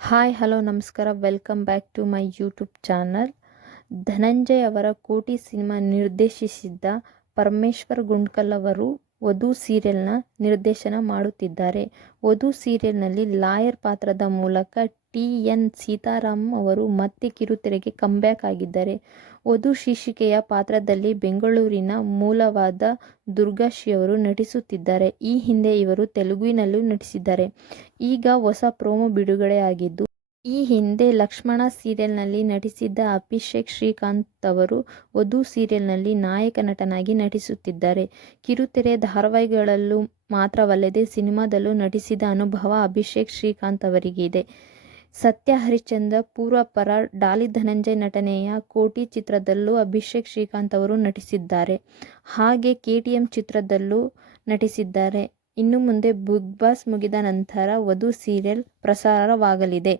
Hi hello ನಮಸ್ಕಾರ welcome back to my YouTube channel. Dhananjay ಅವರ Koti cinema ನಿರ್ದೇಶಿಸಿದ್ದ Parameshwar Gundkal ಅವರು ವಧು ಸೀರಿಯಲ್ನ ನಿರ್ದೇಶನ ಮಾಡುತ್ತಿದ್ದಾರೆ. ವಧು ಸೀರಿಯಲ್ನಲ್ಲಿ ಲಾಯರ್ ಪಾತ್ರದ ಮೂಲಕ ಟಿ.ಎನ್. ಸೀತಾರಾಮ್ ಅವರು ಮತ್ತೆ ಕಿರುತೆರೆಗೆ ಕಮ್ಬ್ಯಾಕ್ ಆಗಿದ್ದಾರೆ. ವಧು ಶೀರ್ಷಿಕೆಯ ಪಾತ್ರದಲ್ಲಿ ಬೆಂಗಳೂರಿನ ಮೂಲವಾದ ದುರ್ಗಾಶ್ರೀ ಅವರು ನಟಿಸುತ್ತಿದ್ದಾರೆ. ಈ ಹಿಂದೆ ಇವರು ತೆಲುಗಿನಲ್ಲೂ ನಟಿಸಿದ್ದಾರೆ. ಈಗ ಹೊಸ ಪ್ರೋಮೋ ಬಿಡುಗಡೆ ಆಗಿದ್ದು, ಈ ಹಿಂದೆ ಲಕ್ಷ್ಮಣ ಸೀರಿಯಲ್ನಲ್ಲಿ ನಟಿಸಿದ್ದ ಅಭಿಷೇಕ್ ಶ್ರೀಕಾಂತ್ ಅವರು ವಧು ಸೀರಿಯಲ್ನಲ್ಲಿ ನಾಯಕ ನಟನಾಗಿ ನಟಿಸುತ್ತಿದ್ದಾರೆ. ಕಿರುತೆರೆ ಧಾರಾವಾಹಿಗಳಲ್ಲೂ ಮಾತ್ರವಲ್ಲದೆ ಸಿನಿಮಾದಲ್ಲೂ ನಟಿಸಿದ ಅನುಭವ ಅಭಿಷೇಕ್ ಶ್ರೀಕಾಂತ್ ಅವರಿಗಿದೆ. ಸತ್ಯ ಹರಿಶ್ಚಂದ್ರ ಪೂರ್ವಾಪರ ಡಾಲಿ ಧನಂಜಯ್ ನಟನೆಯ ಕೋಟಿ ಚಿತ್ರದಲ್ಲೂ ಅಭಿಷೇಕ್ ಶ್ರೀಕಾಂತ್ ಅವರು ನಟಿಸಿದ್ದಾರೆ. ಹಾಗೆ KTM ಚಿತ್ರದಲ್ಲೂ ನಟಿಸಿದ್ದಾರೆ. ಇನ್ನು ಮುಂದೆ ಬಿಗ್ ಬಾಸ್ ಮುಗಿದ ನಂತರ ವಧು ಸೀರಿಯಲ್ ಪ್ರಸಾರವಾಗಲಿದೆ.